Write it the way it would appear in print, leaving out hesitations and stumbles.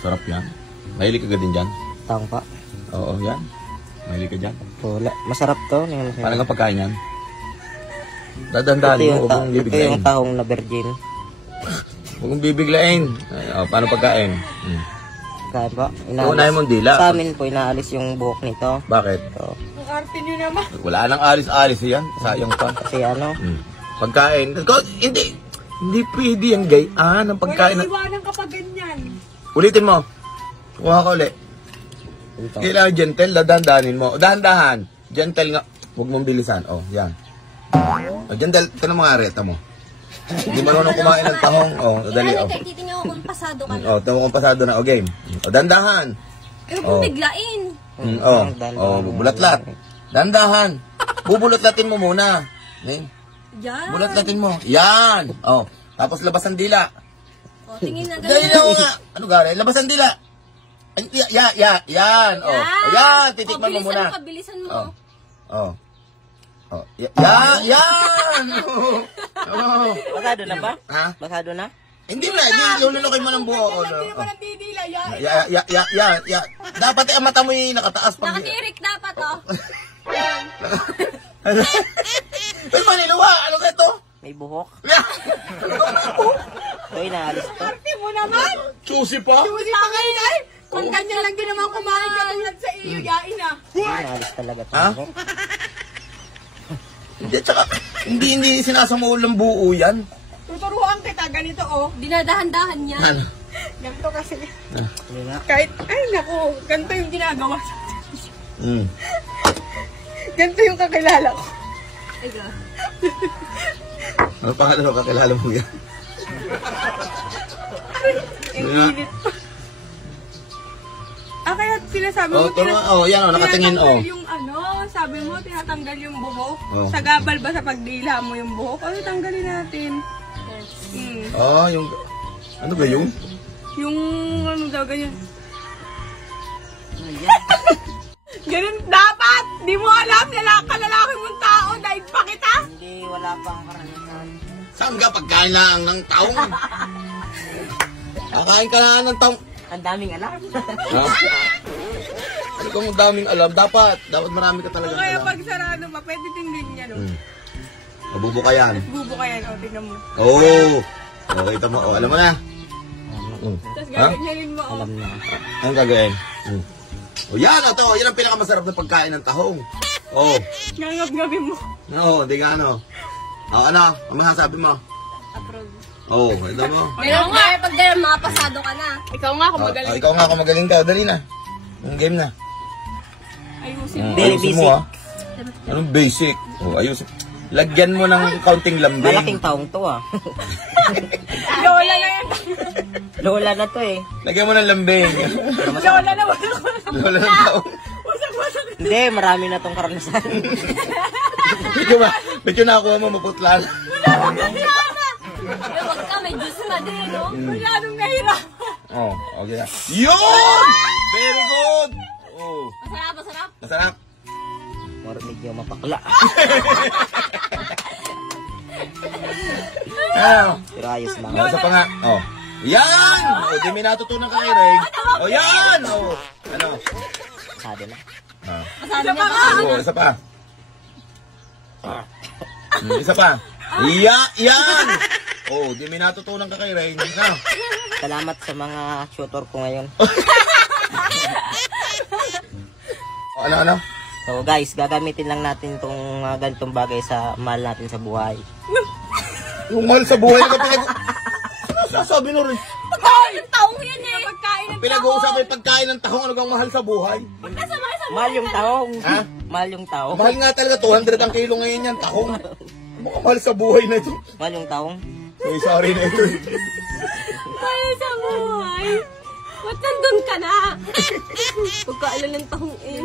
Sarap yan. Mahilig ka din dyan? Tahong pa. Oo, yan. Mahilig ka dyan. Wala. Masarap to. Paano ka pagkain yan? Dadandahan mo, huwag mong Ito bibiglain. yung tahong na virgin. Huwag mong bibiglain. Paano pagkain? Kain po. Unahin mong dila. Sa amin po, inaalis yung buhok nito. Bakit? So, Ang arte nyo naman. Wala nang alis-alis yan. Sayang pa. kasi ano, Pagkain. Hindi pwede yung gayaan ng pagkain. Walang iwanan kapag ganyan. Ulitin mo. Kuha ka ulit. ito. Kailangan gentle, dadandahanin mo. Dahan-dahan. Gentle nga. Huwag mong bilisan. Oh, yan. Oh, gentle. Ito na mga areta mo. Hindi marunong kumain ng tahong. Oh, dali. Oh. Titingnan ko kung pasado ka na. Oh, ito kung pasado na. Oh, game. Oh, dandahan. Huwag mong biglain. Bulatlat. Dandahan. Bubulutlatin mo muna. Yan. Bulatlatin mo. Yan. Oh, tapos labas ang dila. O, tingin na Dali ganyan. na nga. Ano gari? Labas ang dila. Yan. Oh, ayan. Titikman mo muna. Bilisan mo. Oh. Yan. Oh. Basado na ba? Ha? Basado na? Hindi na. Lulunukin mo ng buo. Hindi mo natidila yan. Ya. Dapat ang mata mo yung nakataas pag... Nakatirik dapat, oh. Pero maniluwa. Ano ka ito? May buhok. Ito, inaalis to. Arte mo naman. Susi pa? Susi pa kayo na eh. Kung ganyan lang din naman kumain katulad sa iyo, yain na. Inaalis talaga to. Ha? Hindi, tsaka, hindi sinasamaw lang buo yan. Tuturuan kita, ganito oh. Dinadahan-dahan niya. Ano? Ganito kasi. Hindi nga. Kahit, ay naku, ganito yung ginagawa sa ganito yung kakilala ko. Ega. Ano pangalan mo? Kakilala mo yan? Ang init pa. Kaya sinasabi mo, yan nakatingin tinatanggal yung ano, sabi mo, tinatanggal yung buhok. Sa gabal ba sa pagdila mo yung buhok? Ano, tanggalin natin. Yung, ano ba yun? Yung, ano daw, ganyan. Ganun dapat! Di mo alam, kalalaki mong tao, dahil pa kita! Hindi, wala pang karanasan. Saan ka pagkain lang ng taong? Kakain ka na ng taong. Ang daming alam. Ha? Ano kung daming alam? Dapat marami ka talaga Kaya alam. pag sarado pa, pwede tingnan niya, no? Mabubo ka yan. Bubo ka yan, o, tingnan mo. Oo. Kita mo. Alam mo na. Tapos gaganyanin mo, o. Alam na. Anong gagawin? Yan ito. Yan ang pinakamasarap na pagkain ng tahong. Ngangab-ngabin mo. Hindi nga ano. Ano? Ang masasabi mo? Approve. Ito mo. Meron nga, pag ganyan, mga pasado ka na. Ikaw nga, kung magaling. Ikaw nga kung magaling ka. Dali na. Ang game na. Ayusin mo. Very Ayusin basic. mo, ha? Anong basic? Ayusin. Lagyan mo ng kaunting lambing. Malaking taong to ah. Lola na yan. Lola na to eh. Lagyan mo ng lambing. Lola na, wala ko. Wala ng taong. Wasak-wasak. Hindi, marami na tong karanasan. Medyo nakuha mo maputlan. Huwag ka, may juice pa din, no? Masyadong nahirap. Okay na. Yun! Very good! Masarap, masarap. Masarap. More medyo mapakla. Pero ayos lang. Isa pa nga. Yan! Di may natutunan ka kay Reg. Yan! Ano? Basado na. Masarap niya pa. Isa pa. Isa pa. Yan! Di may natutunan ka kay Reg. Salamat sa mga tutor ko ngayon. Ano? So guys, gagamitin lang natin itong ganitong bagay sa mahal natin sa buhay. Yung mahal sa buhay na sasabi na rin. Pagkain ng taong yan eh. Pagkain ng Pinag-uusapan yung pagkain ng tahong. Ano kang mahal sa buhay? Mahal yung taong. Ha? Mahal yung taong. Mahal nga talaga. 200 ang kilo ngayon yan. Tahong. Mukhang mahal sa buhay na ito. Mahal yung taong. Sorry na ito. Ay, sa buhay. Ba't nandun ka na? Pagkailan ng taong eh.